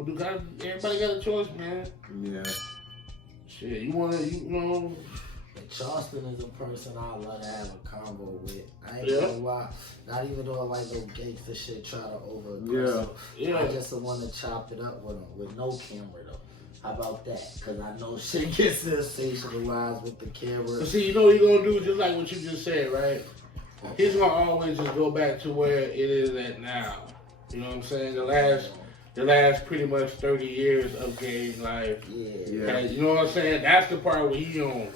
Everybody got a choice, man. Yeah. Shit, you know. Charleston is a person I love to have a convo with. I ain't gonna lie. Not even though I like no gangster shit, try to over. Yeah. I just want to chop it up with him with no camera though. How about that? Because I know shit gets sensationalized with the camera. But see, you know what you're gonna do, just like what you just said, right? He's gonna always just go back to where it is at now. You know what I'm saying? The last pretty much 30 years of gang life. Yeah. You know what I'm saying? That's the part where he on.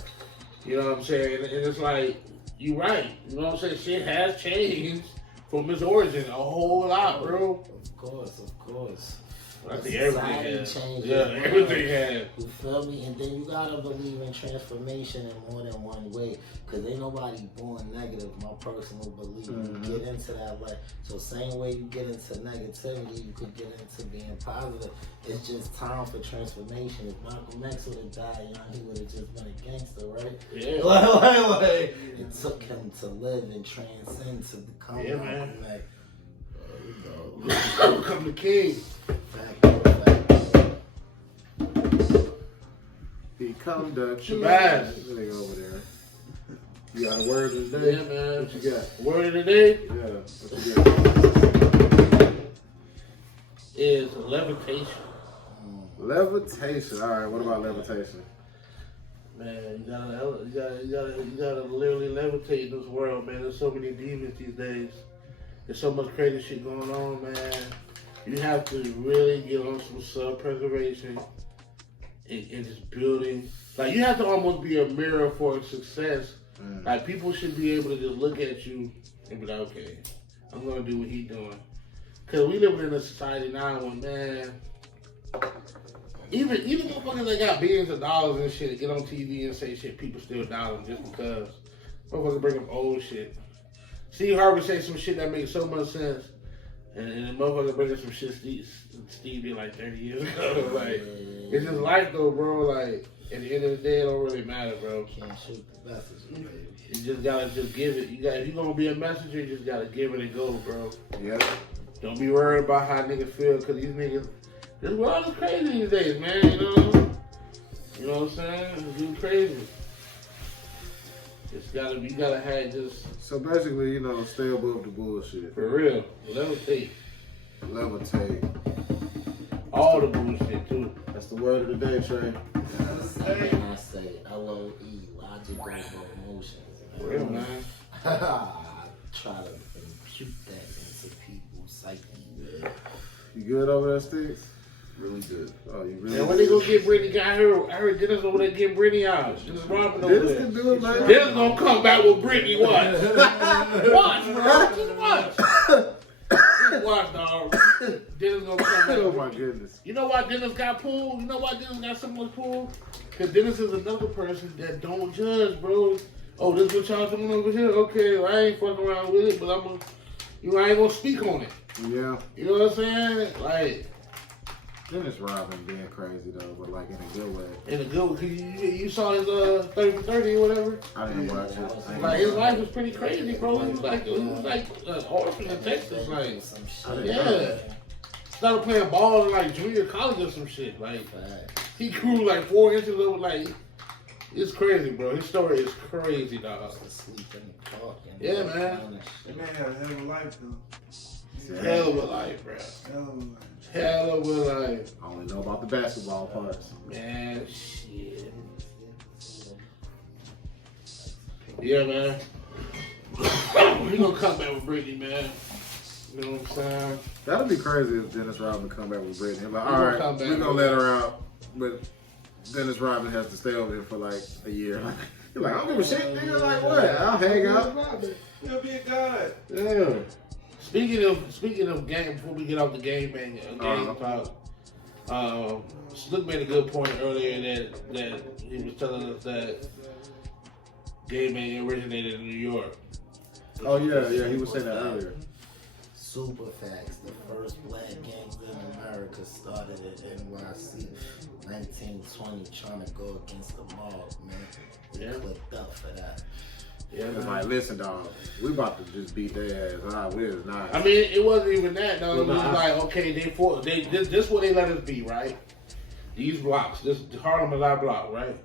You know what I'm saying? And it's like, you right. You know what I'm saying? Shit has changed from its origin a whole lot, bro. Of course. I think everything has. Yeah, everything has. You feel me? And then you gotta believe in transformation in more than one way. Cause ain't nobody born negative, my personal belief. You get into that life. So same way you get into negativity, you could get into being positive. It's just time for transformation. If Malcolm X would have died young, he would have just been a gangster, right? Yeah. Like, it took him to live and transcend to become Malcolm X. Become the king. Become the Shabazz. Nigga over there. You got a word of the day? Yeah, man. What you got? Word of the day? Yeah. What you got? Is levitation. Levitation. All right. What about levitation? Man, you gotta literally levitate in this world, man. There's so many demons these days. There's so much crazy shit going on, man. You have to really get on some self-preservation and just building. Like, you have to almost be a mirror for success. Like, people should be able to just look at you and be like, okay, I'm gonna do what he's doing. Cause we living in a society now where, man, even motherfuckers that got billions of dollars and shit get on TV and say shit, people still doubt them just because motherfuckers bring up old shit. Steve Harvey say some shit that makes so much sense, and the motherfucker bring up some shit Steve did like 30 years ago. Like, it's just life though, bro. Like, at the end of the day, it don't really matter, bro. Can't shoot the message, baby. You just gotta give it. If you're gonna be a messenger, you just gotta give it and go, bro. Yeah. Don't be worried about how niggas feel, cause these niggas, this world is crazy these days, man. You know what I'm saying? It's getting crazy. You gotta have just. So basically, stay above the bullshit. For real. Levitate. All the bullshit, too. That's the word of the day, Trey. I say LOE, logical emotions. For real, man. I try to impute that into people's psyche. Yeah. You good over there, Sticks? Really good. Oh, you really? And when they go get Brittany, I heard Dennis over there getting Brittany out. Dennis Robin over there. Dennis can do it, man. Dennis gonna come back with Brittany. Watch. Watch, bro. Just watch. Just watch, dog. Dennis gonna come back. Oh my goodness. You know why Dennis got pulled? You know why Dennis got so much pulled? Because Dennis is another person that don't judge, bro. Oh, this what y'all doing over here? Okay, well, I ain't fucking around with it, but I ain't gonna speak on it. Yeah. You know what I'm saying? Like, Dennis Rodman being crazy though, but like in a good way. in a good way, cause you saw his 30 for 30 or whatever. I didn't watch it. Like, his life was pretty crazy, bro. He was like an orphan in Texas, like, yeah. Started playing ball in like junior college or some shit. Like, he grew like 4 inches over, like, it's crazy, bro. His story is crazy, dog. Yeah, man. That man had a hell of a life, though. Hell of a life, bro. Hell of a life. I only know about the basketball parts. Man, shit. Yeah, man. We gonna come back with Brittany, man. You know what I'm saying? That'd be crazy if Dennis Rodman come back with Brittany. Like, all right, come back we're gonna let her out, but Dennis Rodman has to stay over here for like a year. You're like, I don't give a shit, nigga. Like, what? I'll hang out. He'll be a god. Yeah. Speaking of game, before we get off the game talk, Snook made a good point earlier that he was telling us that game bang originated in New York. Oh yeah, he was saying that earlier. Super facts. The first black gangster in America started at NYC, 1920, trying to go against the mob, man. They clicked up for that. Yeah, It's man. like, listen, dog, we about to just beat their ass. Nah, we're not. I mean, it wasn't even that, though. It was Nah. like, okay, this what they let us be, right? These blocks, this Harlem is our block, right?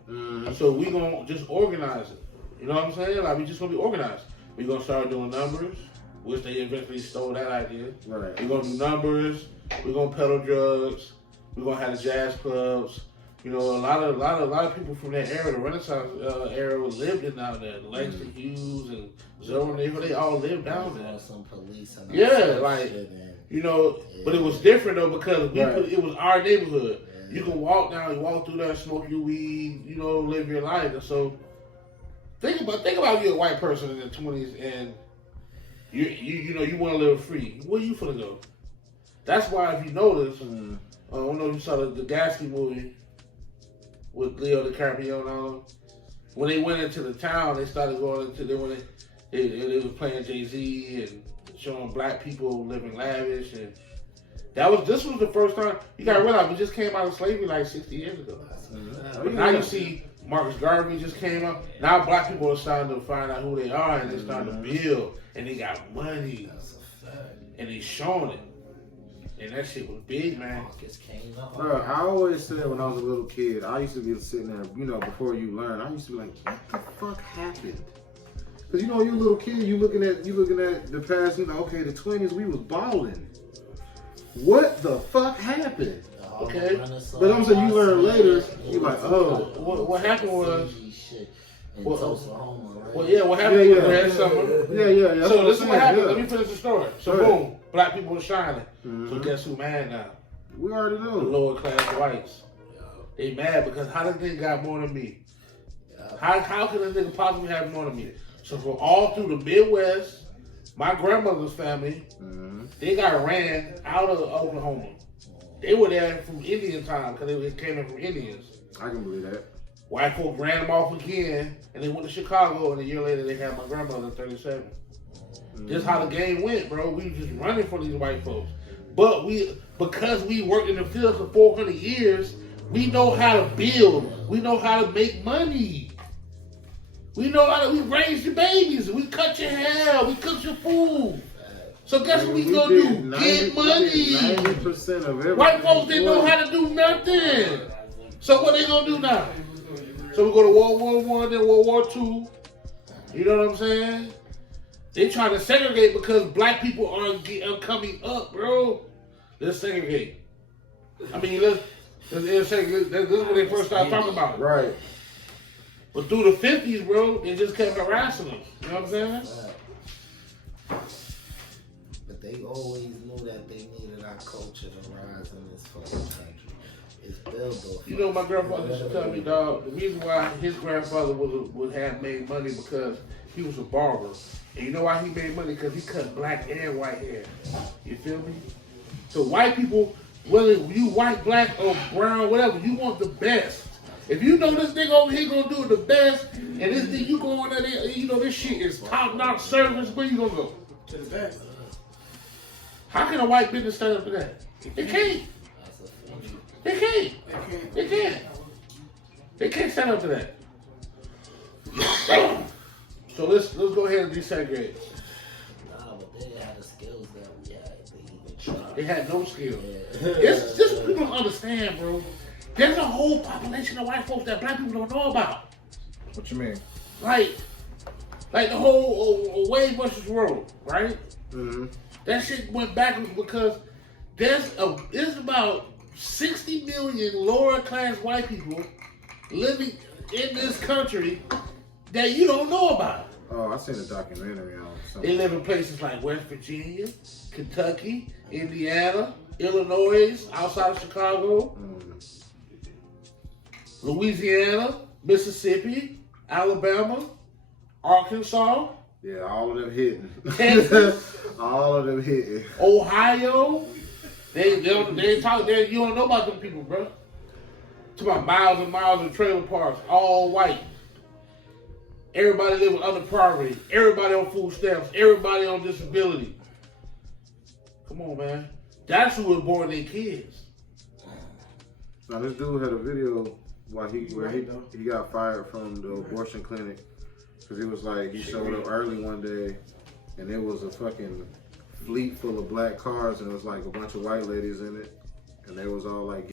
So we gonna just organize it. You know what I'm saying? Like, we just gonna be organized. We gonna start doing numbers, which they eventually stole that idea. Right. We gonna do numbers. We gonna peddle drugs. We gonna have the jazz clubs. You know, a lot of people from that era, the Renaissance era, lived in down there. Langston Hughes and Zone, they all lived down there. Some police and Yeah, like, you know, but it was different though because it was our neighborhood. You can walk down, you walk through there, smoke your weed, you know, live your life. And so think about you a white person in the 20s and you know you want to live free. Where you finna go? That's why if you notice, I don't know if you saw the Gatsby movie with Leo DiCaprio and all. When they went into the town, they started going into they was playing Jay-Z and showing black people living lavish, and this was the first time. You gotta realize we just came out of slavery like 60 years ago. But now you see Marcus Garvey just came up. Now black people are starting to find out who they are and they're starting to build, and they got money, and they showing it. And that shit was big, man. Bro, I always said when I was a little kid, I used to be sitting there, you know, before you learn, I used to be like, what the fuck happened? Because, you know, you a little kid, you looking at the past, you know, okay, the 20s, we was balling. What the fuck happened? Okay. But I'm saying you learn later, you're like, oh. What happened was... What happened was that summer. Yeah. So this is what happened. Let me finish the story. So boom, black people are shining. So guess who mad now? We already know. The lower class whites. They mad because how this nigga got more than me? How can this nigga possibly have more than me? So from all through the Midwest, my grandmother's family, they got ran out of Oklahoma. They were there from Indian time because they came in from Indians. I can believe that. White folk ran them off again, and they went to Chicago, and a year later they had my grandmother in 37. This how the game went, bro. We just running from these white folks. But because we worked in the field for 400 years, we know how to build. We know how to make money. We know how to, we raise your babies. We cut your hair. We cook your food. So guess what we gonna do? Get money. 90% of everything. White folks didn't know how to do nothing. So what they gonna do now? So we go to World War I, then World War II. You know what I'm saying? They trying to segregate because black people are coming up, bro. Let's segregate. I mean, let's segregate. This is when they first started talking about it. Right. But through the 50s, bro, they just kept harassing us. You know what I'm saying? But they always knew that they needed our culture to rise in this fucking country. It's built. You know, my grandfather used to tell me, dog, the reason why his grandfather would have made money because he was a barber. And you know why he made money? Because he cut black and white hair. You feel me? So white people, whether you white, black, or brown, whatever, you want the best. If you know this nigga over here gonna do it the best, and this thing you going there, you know this shit is top-notch service, where you gonna go? To the back. How can a white business stand up to that? They can't. They can't. They can't. They can't stand up to that. So let's go ahead and desegregate. Nah, but they had the skills that we had. They even tried. They had no skills. Yeah. It's just people don't understand, bro. There's a whole population of white folks that black people don't know about. What you mean? Like the whole Wade versus Roe, right? Mm-hmm. That shit went backwards because there's about 60 million lower class white people living in this country that you don't know about. Oh, I seen a documentary on something. They live in places like West Virginia, Kentucky, Indiana, Illinois, outside of Chicago, Louisiana, Mississippi, Alabama, Arkansas. Yeah, all of them hitting. Texas. All of them hitting. Ohio. They talk. You don't know about them people, bro. It's about miles and miles of trailer parks, all white. Everybody living under poverty. Everybody on food stamps. Everybody on disability. Come on, man. That's who was born their kids. Now this dude had a video where he got fired from the abortion clinic, Cause it was like he showed up early one day, and there was a fucking fleet full of black cars, and it was like a bunch of white ladies in it, and they was all like.